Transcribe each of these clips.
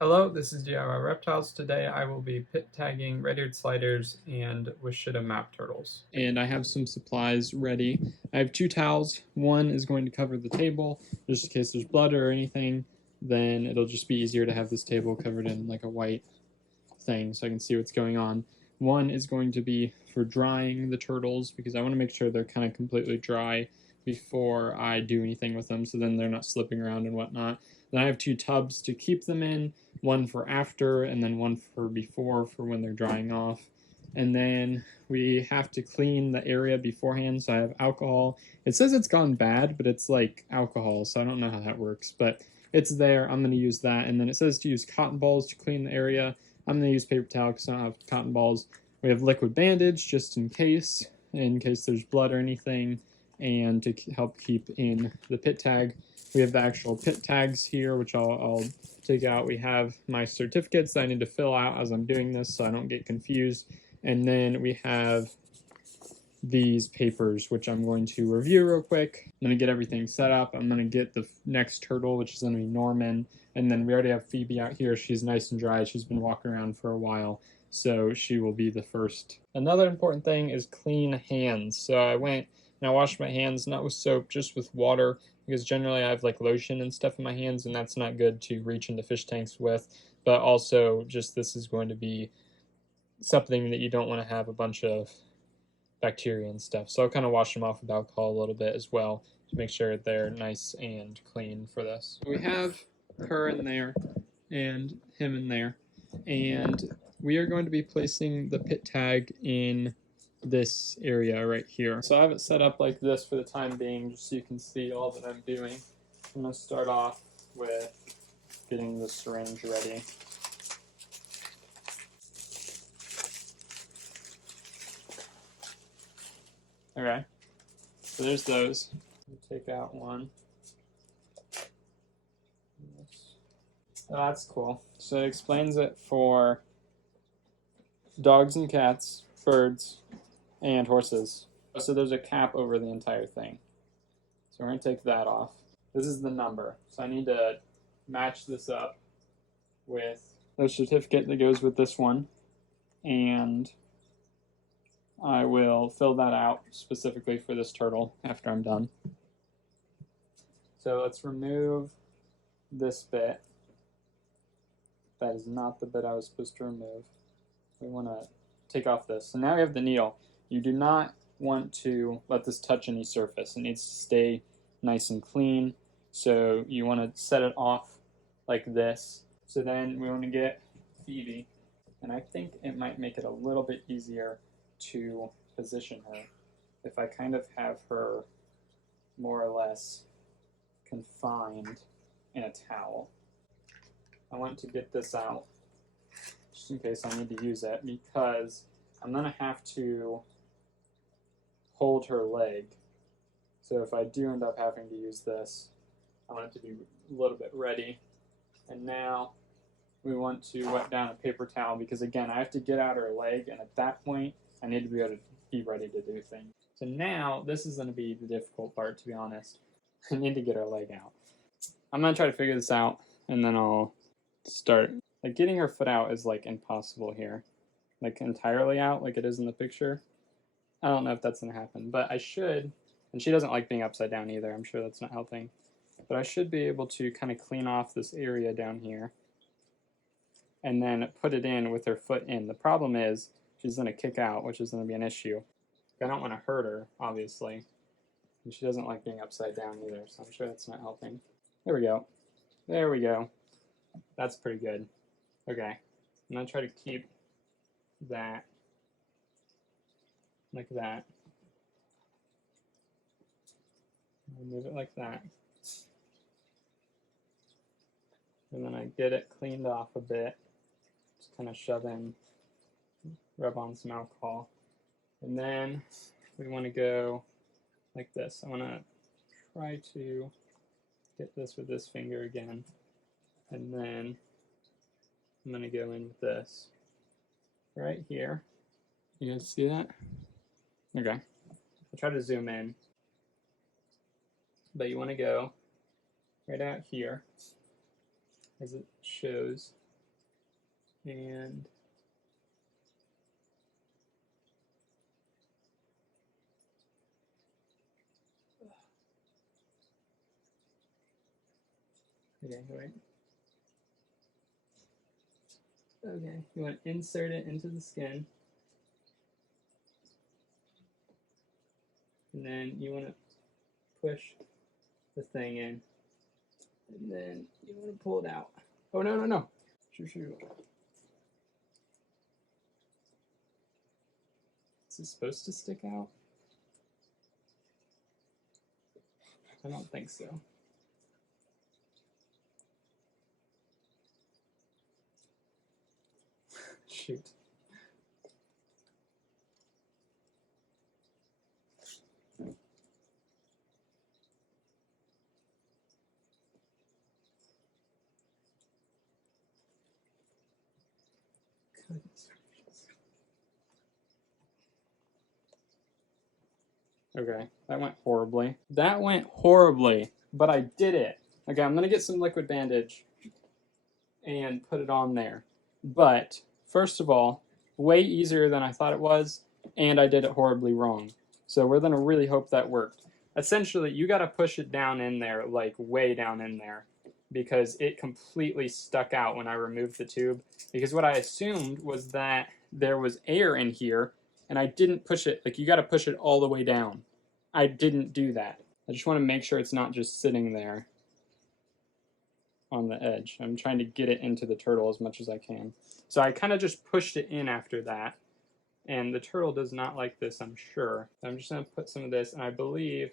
Hello, this is DIY Reptiles. Today I will be pit tagging red-eared sliders and Wishita map turtles. And I have some supplies ready. I have 2 towels. One is going to cover the table, just in case there's blood or anything. Then it'll just be easier to have this table covered in like a white thing so I can see what's going on. One is going to be for drying the turtles because I want to make sure they're kind of completely dry before I do anything with them, so then they're not slipping around and whatnot. Then I have 2 tubs to keep them in, one for after and then one for before for when they're drying off. And then we have to clean the area beforehand, so I have alcohol. It says it's gone bad, but it's like alcohol, so I don't know how that works, but it's there. I'm going to use that. And then it says to use cotton balls to clean the area. I'm going to use paper towel because I don't have cotton balls. We have liquid bandage just in case there's blood or anything, and to help keep in the pit tag. We have the actual pit tags here, which I'll take out. We have my certificates that I need to fill out as I'm doing this so I don't get confused. And then we have these papers, which I'm going to review real quick. I'm going to get everything set up. I'm going to get the next turtle, which is going to be Norman. And then we already have Phoebe out here. She's nice and dry. She's been walking around for a while, so she will be the first. Another important thing is clean hands. So I went and I washed my hands, not with soap, just with water, because generally I have like lotion and stuff in my hands, and that's not good to reach into fish tanks with. But also, just this is going to be something that you don't want to have a bunch of bacteria and stuff. So I'll kind of wash them off with alcohol a little bit as well to make sure they're nice and clean for this. We have her in there and him in there, and we are going to be placing the pit tag in this area right here. So I have it set up like this for the time being, just so you can see all that I'm doing. I'm going to start off with getting the syringe ready. Okay, so there's those. Take out one. Oh, that's cool. So it explains it for dogs and cats, birds, and horses. So there's a cap over the entire thing. So we're going to take that off. This is the number. So I need to match this up with the certificate that goes with this one. And I will fill that out specifically for this turtle after I'm done. So let's remove this bit. That is not the bit I was supposed to remove. We want to take off this. So now we have the needle. You do not want to let this touch any surface. It needs to stay nice and clean. So you want to set it off like this. So then we want to get Phoebe. And I think it might make it a little bit easier to position her if I kind of have her more or less confined in a towel. I want to get this out just in case I need to use it, because I'm going to have to hold her leg. So if I do end up having to use this, I want it to be a little bit ready. And now we want to wet down a paper towel, because again, I have to get out her leg, and at that point I need to be able to be ready to do things. So now this is going to be the difficult part, to be honest. I need to get her leg out. I'm going to try to figure this out, and then I'll start. Like, getting her foot out is like impossible here, like entirely out like it is in the picture. I don't know if that's going to happen, but I should. And she doesn't like being upside down either. I'm sure that's not helping. But I should be able to kind of clean off this area down here and then put it in with her foot in. The problem is she's going to kick out, which is going to be an issue. I don't want to hurt her, obviously. And she doesn't like being upside down either, so I'm sure that's not helping. There we go. There we go. That's pretty good. Okay. I'm going to try to keep that like that. I'll move it like that. And then I get it cleaned off a bit. Just kind of shove in, rub on some alcohol. And then we want to go like this. I want to try to get this with this finger again. And then I'm going to go in with this right here. You guys see that? Okay. I'll try to zoom in. But you want to go right out here, as it shows. And okay, wait. Okay, you want to insert it into the skin. And then you want to push the thing in. And then you want to pull it out. Oh, no, no, no. Shoo. Is it supposed to stick out? I don't think so. Shoot. Okay, that went horribly. That went horribly, but I did it. Okay, I'm gonna get some liquid bandage and put it on there. But first of all, way easier than I thought it was, and I did it horribly wrong. So we're gonna really hope that worked. Essentially, you gotta push it down in there, like way down in there, because it completely stuck out when I removed the tube. Because what I assumed was that there was air in here, and I didn't push it. Like, you gotta push it all the way down. I didn't do that. I just want to make sure it's not just sitting there on the edge. I'm trying to get it into the turtle as much as I can. So I kind of just pushed it in after that. And the turtle does not like this, I'm sure. So I'm just going to put some of this, and I believe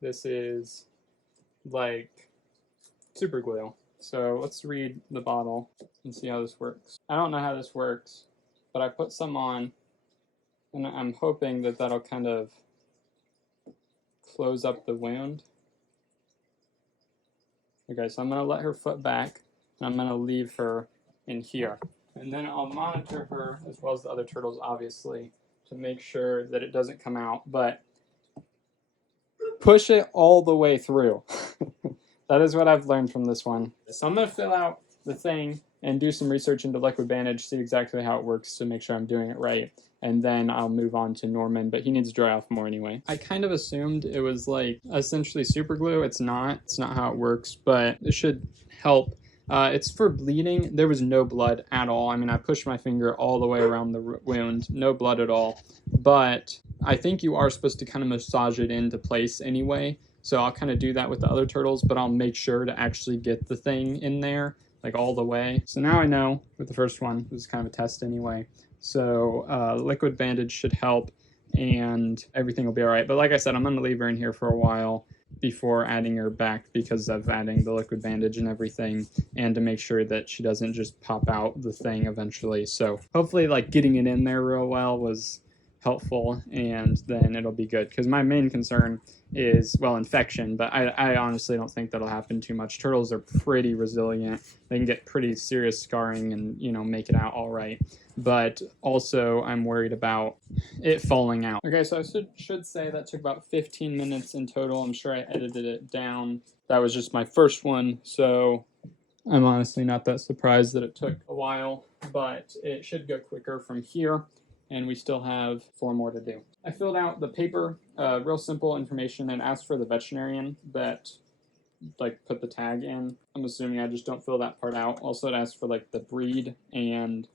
this is like super glue. So let's read the bottle and see how this works. I don't know how this works, but I put some on, and I'm hoping that that'll kind of close up the wound. Okay, so I'm going to let her foot back, and I'm going to leave her in here. And then I'll monitor her, as well as the other turtles, obviously, to make sure that it doesn't come out. But push it all the way through. That is what I've learned from this one. So I'm going to fill out the thing and do some research into liquid bandage, see exactly how it works to make sure I'm doing it right. And then I'll move on to Norman, but he needs to dry off more anyway. I kind of assumed it was like essentially super glue. It's not how it works, but it should help. It's for bleeding. There was no blood at all. I mean, I pushed my finger all the way around the wound, no blood at all. But I think you are supposed to kind of massage it into place anyway. So I'll kind of do that with the other turtles, but I'll make sure to actually get the thing in there, like all the way. So now I know with the first one, this is kind of a test anyway. So liquid bandage should help and everything will be all right. But like I said, I'm going to leave her in here for a while before adding her back because of adding the liquid bandage and everything, and to make sure that she doesn't just pop out the thing eventually. So hopefully like getting it in there real well was helpful, and then it'll be good, because my main concern is, well, infection, but I honestly don't think that'll happen too much. Turtles are pretty resilient. They can get pretty serious scarring and, you know, make it out all right. But also I'm worried about it falling out. Okay, so I should say that took about 15 minutes in total. I'm sure I edited it down. That was just my first one, so I'm honestly not that surprised that it took a while, but it should go quicker from here. And we still have 4 more to do. I filled out the paper, real simple information, and asked for the veterinarian that like put the tag in. I'm assuming I just don't fill that part out. Also, it asked for like the breed and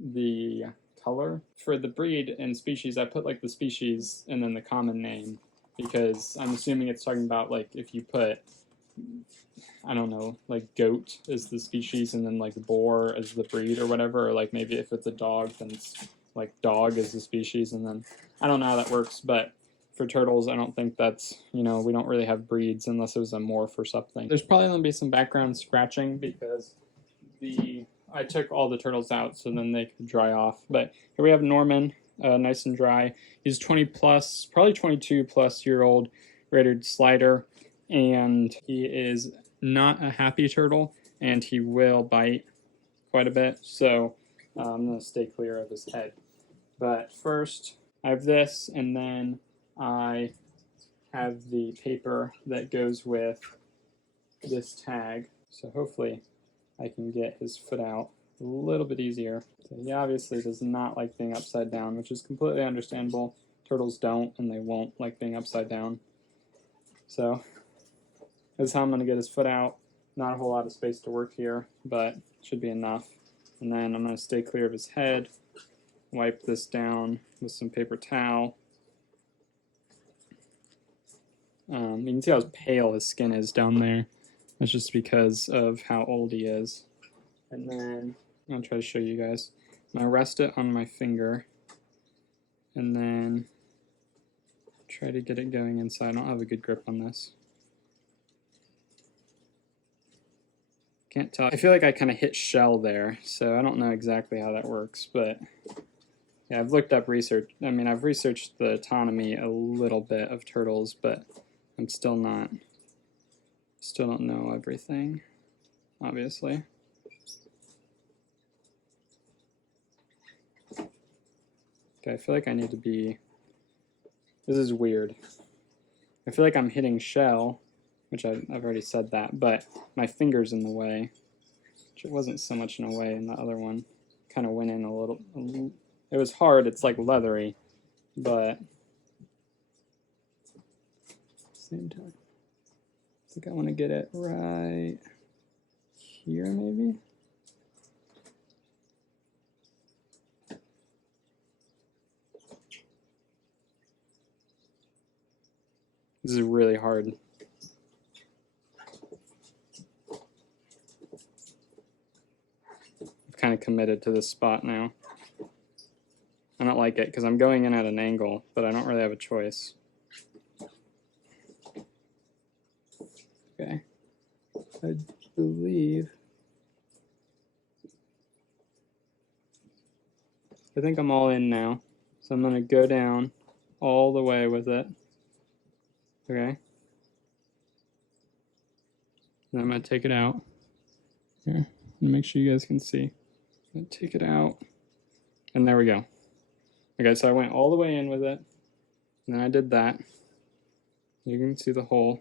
the color. For the breed and species, I put like the species and then the common name, because I'm assuming it's talking about like if you put, I don't know, like goat is the species and then like boar is the breed or whatever, or like maybe if it's a dog, then it's like dog is the species, and then I don't know how that works. But for turtles, I don't think that's, you know, we don't really have breeds unless it was a morph or something. There's probably going to be some background scratching because I took all the turtles out so then they could dry off. But here we have Norman, nice and dry. He's 20 plus, probably 22 plus year old rated slider, and he is not a happy turtle, and he will bite quite a bit. So I'm going to stay clear of his head. But first, I have this, and then I have the paper that goes with this tag. So hopefully I can get his foot out a little bit easier. So he obviously does not like being upside down, which is completely understandable. Turtles don't, and they won't like being upside down. So this is how I'm going to get his foot out. Not a whole lot of space to work here, but should be enough. And then I'm going to stay clear of his head, wipe this down with some paper towel. You can see how pale his skin is down there. That's just because of how old he is. And then I'll try to show you guys. I'm going to rest it on my finger and then try to get it going inside. I don't have a good grip on this. Can't tell. I feel like I kind of hit shell there, so I don't know exactly how that works, but yeah, I've looked up research. I mean, I've researched the autonomy a little bit of turtles, but I'm still don't know everything, obviously. Okay, I feel like I need to be, this is weird. I feel like I'm hitting shell, which I've already said that, but my finger's in the way, which it wasn't so much in a way in the other one. Kind of went in a little, it was hard, it's like leathery, but same time. I think I want to get it right here, maybe? This is really hard. I've kind of committed to this spot now. I don't like it because I'm going in at an angle, but I don't really have a choice. Okay. I believe. I think I'm all in now. So I'm going to go down all the way with it. Okay. And I'm going to take it out. Here, make sure you guys can see. I'm going to take it out. And there we go. Okay, so I went all the way in with it. And then I did that. You can see the hole.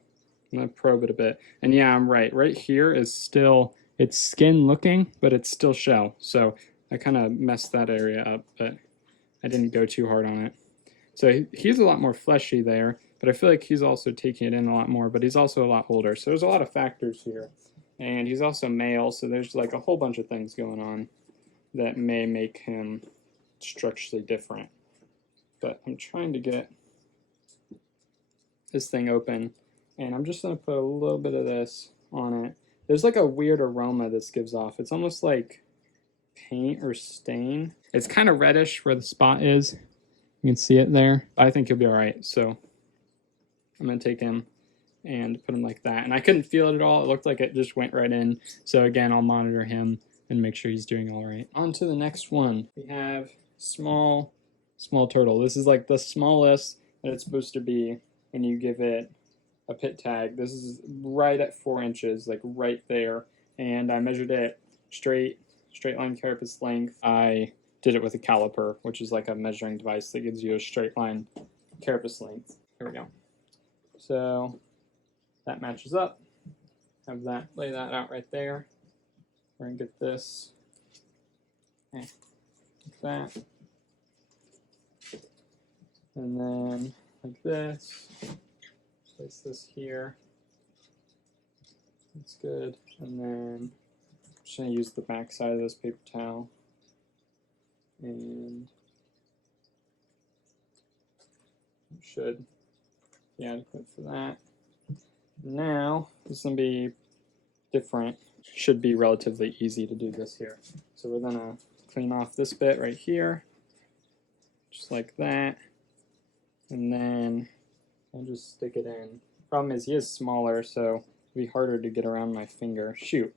I'm going to probe it a bit. And yeah, I'm right. Right here is still, it's skin looking, but it's still shell. So I kind of messed that area up, but I didn't go too hard on it. So he's a lot more fleshy there, but I feel like he's also taking it in a lot more, but he's also a lot older. So there's a lot of factors here. And he's also male, so there's like a whole bunch of things going on that may make him structurally different. But I'm trying to get this thing open, and I'm just going to put a little bit of this on it. There's like a weird aroma this gives off. It's almost like paint or stain. It's kind of reddish where the spot is. You can see it there. I think he'll be all right, so I'm going to take him and put him like that. And I couldn't feel it at all. It looked like it just went right in. So again, I'll monitor him and make sure he's doing all right. On to the next one. We have small turtle. This is like the smallest that it's supposed to be when you give it a pit tag. This is right at 4 inches, like right there. And I measured it straight line carapace length. I did it with a caliper, which is like a measuring device that gives you a straight line carapace length. Here we go. So that matches up. Have that, lay that out right there. We're gonna get this, okay, like that. And then like this, place this here. That's good. And then I'm just gonna use the back side of this paper towel. And should be adequate for that. Now, this is going to be different. Should be relatively easy to do this here. So we're going to clean off this bit right here, just like that. And then I'll just stick it in. Problem is he is smaller, so it'll be harder to get around my finger. Shoot.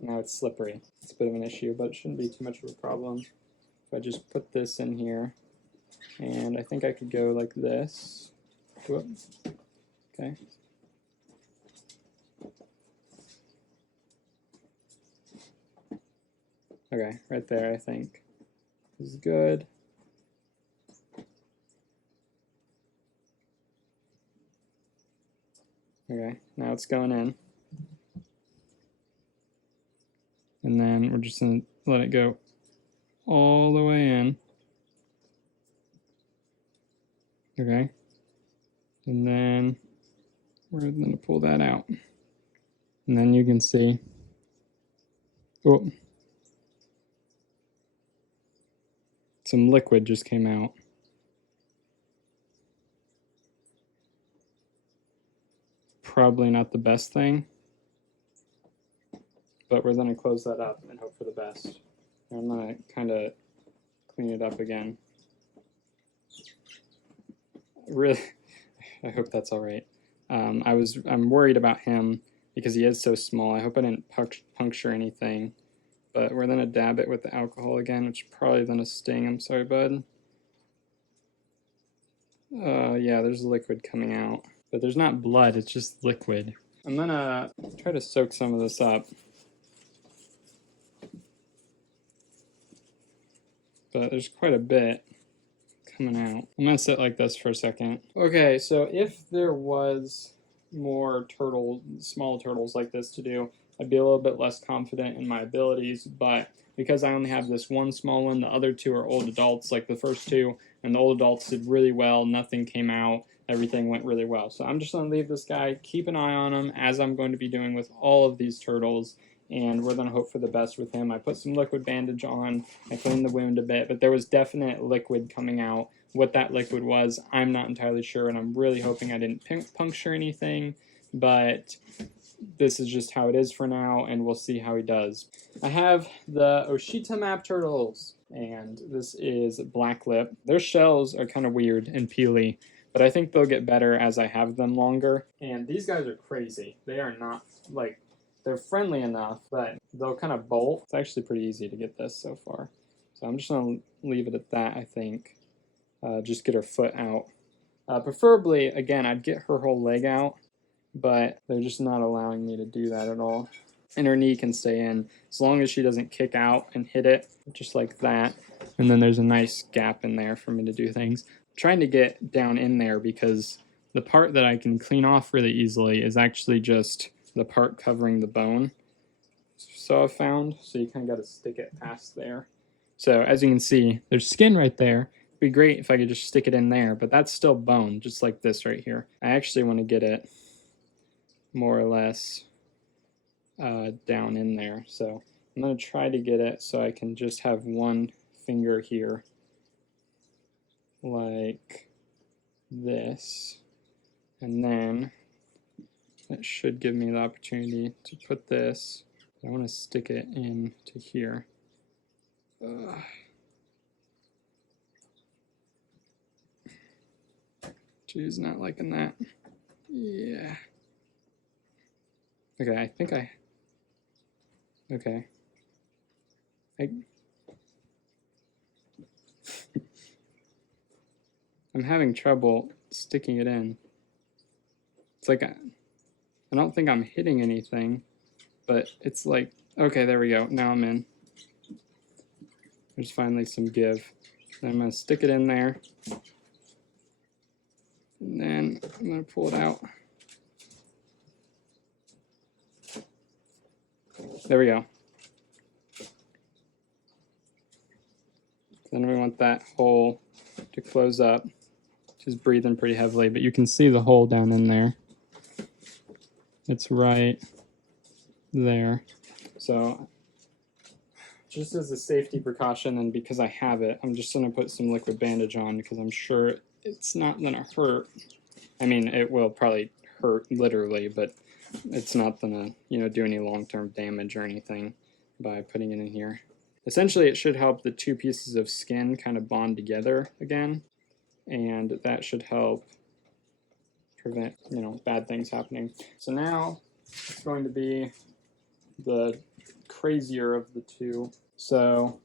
Now it's slippery. It's a bit of an issue, but it shouldn't be too much of a problem. If I just put this in here, and I think I could go like this. Whoop. Okay. Okay, right there, I think. This is good. Okay, now it's going in. And then we're just going to let it go all the way in. Okay. And then we're going to pull that out. And then you can see, oh, some liquid just came out. Probably not the best thing, but we're going to close that up and hope for the best. And I'm going to kind of clean it up again. Really, I hope that's all right. I'm worried about him because he is so small. I hope I didn't puncture anything. But we're going to dab it with the alcohol again, which is probably going to sting. I'm sorry, bud. Yeah, there's liquid coming out. But there's not blood, it's just liquid. I'm going to try to soak some of this up. But there's quite a bit coming out. I'm going to sit like this for a second. Okay, so if there was more small turtles like this to do, I'd be a little bit less confident in my abilities, but because I only have this one small one, the other two are old adults, like the first two, and the old adults did really well, nothing came out, everything went really well. So I'm just going to leave this guy, keep an eye on him, as I'm going to be doing with all of these turtles, and we're going to hope for the best with him. I put some liquid bandage on, I cleaned the wound a bit, but there was definite liquid coming out. What that liquid was, I'm not entirely sure, and I'm really hoping I didn't puncture anything, but this is just how it is for now, and we'll see how he does. I have the Oshita map turtles, and this is black lip. Their shells are kind of weird and peely, but I think they'll get better as I have them longer. And these guys are crazy. They are not, like, they're friendly enough, but they'll kind of bolt. It's actually pretty easy to get this so far. So I'm just going to leave it at that, I think. Just get her foot out. Preferably, again, I'd get her whole leg out, but they're just not allowing me to do that at all. And her knee can stay in as long as she doesn't kick out and hit it, just like that. And then there's a nice gap in there for me to do things. I'm trying to get down in there because the part that I can clean off really easily is actually just the part covering the bone. So I've found, so you kind of got to stick it past there. So as you can see, there's skin right there. It'd be great if I could just stick it in there, but that's still bone, just like this right here. I actually want to get it more or less down in there. So I'm going to try to get it so I can just have one finger here like this, and then that should give me the opportunity to put this. I want to stick it in to here. Geez, not liking that. Yeah. Okay, I think okay. I'm having trouble sticking it in. It's like I don't think I'm hitting anything, but it's like, okay, there we go. Now I'm in. There's finally some give. Then I'm going to stick it in there. And then I'm going to pull it out. There we go. Then we want that hole to close up. She's breathing pretty heavily, but you can see the hole down in there. It's right there. So just as a safety precaution, and because I have it, I'm just going to put some liquid bandage on because I'm sure it's not going to hurt. I mean, it will probably hurt literally, but it's not going to, do any long-term damage or anything by putting it in here. Essentially, it should help the two pieces of skin kind of bond together again, and that should help prevent, bad things happening. So now it's going to be the crazier of the two. So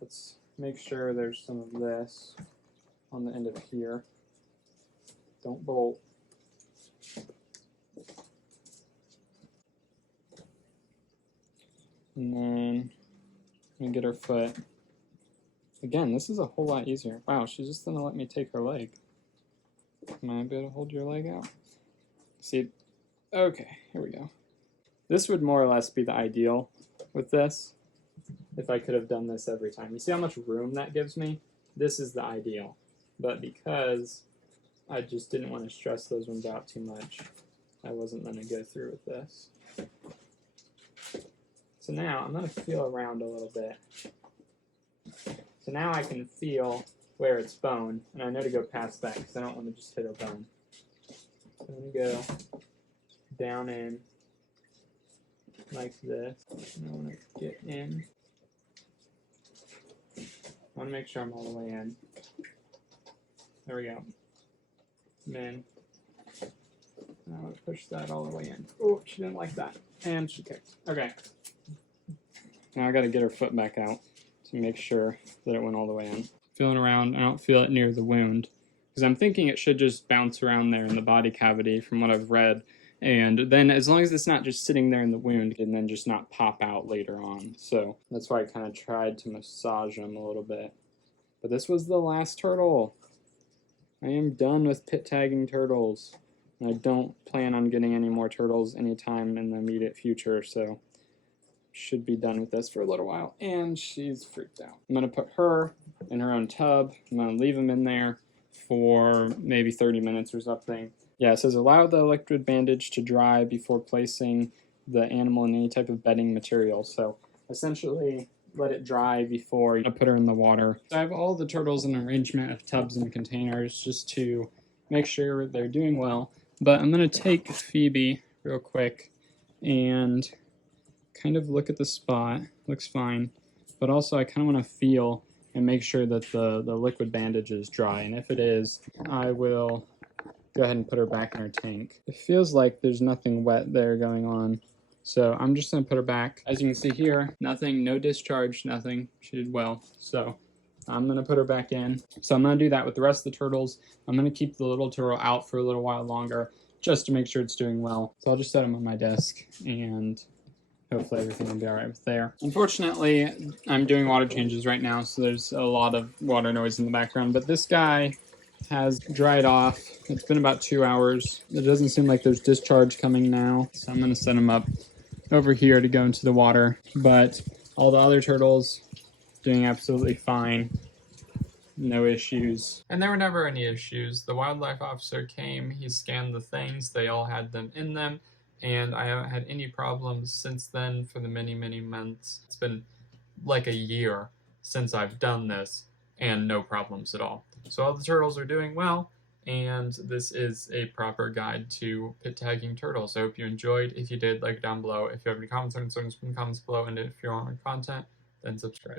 let's make sure there's some of this on the end of here. Don't bolt. And then I'm going to get her foot. Again, this is a whole lot easier. Wow, she's just going to let me take her leg. Am I able to hold your leg out? See, okay, here we go. This would more or less be the ideal with this. if I could have done this every time. You see how much room that gives me? This is the ideal. But because I just didn't want to stress those ones out too much, I wasn't going to go through with this. So now I'm going to feel around a little bit. So now I can feel where it's bone, and I know to go past that because I don't want to just hit a bone. So I'm going to go down in like this, and I want to get in. I want to make sure I'm all the way in. There we go. And then I want to push that all the way in. Oh, she didn't like that. And she kicked. Okay. Now I got to get her foot back out to make sure that it went all the way in. Feeling around, I don't feel it near the wound because I'm thinking it should just bounce around there in the body cavity from what I've read. And then as long as it's not just sitting there in the wound, and then just not pop out later on. So that's why I kind of tried to massage them a little bit. But this was the last turtle. I am done with pit tagging turtles. And I don't plan on getting any more turtles anytime in the immediate future, so should be done with this for a little while. And she's freaked out. I'm going to put her in her own tub. I'm going to leave them in there for maybe 30 minutes or something. Yeah, it says allow the liquid bandage to dry before placing the animal in any type of bedding material. So essentially, let it dry before you put her in the water. So I have all the turtles in an arrangement of tubs and containers just to make sure they're doing well. But I'm going to take Phoebe real quick and kind of look at the spot. Looks fine. But also I kind of want to feel and make sure that the liquid bandage is dry. And if it is, I will go ahead and put her back in her tank. It feels like there's nothing wet there going on. So I'm just going to put her back. As you can see here, nothing, no discharge, nothing. She did well. So I'm going to put her back in. So I'm going to do that with the rest of the turtles. I'm going to keep the little turtle out for a little while longer just to make sure it's doing well. So I'll just set him on my desk and hopefully everything will be all right with there. Unfortunately, I'm doing water changes right now, so there's a lot of water noise in the background. But this guy has dried off. It's been about 2 hours. It doesn't seem like there's discharge coming now, so I'm going to set him up over here to go into the water. But all the other turtles doing absolutely fine. No issues. And there were never any issues. The wildlife officer came, he scanned the things, they all had them in them, and I haven't had any problems since then for the many, many months. It's been like a year since I've done this, and no problems at all. So all the turtles are doing well, and this is a proper guide to pit tagging turtles. I hope you enjoyed. If you did, like it down below. If you have any comments or concerns, put in the comments below, and if you want more content, then subscribe.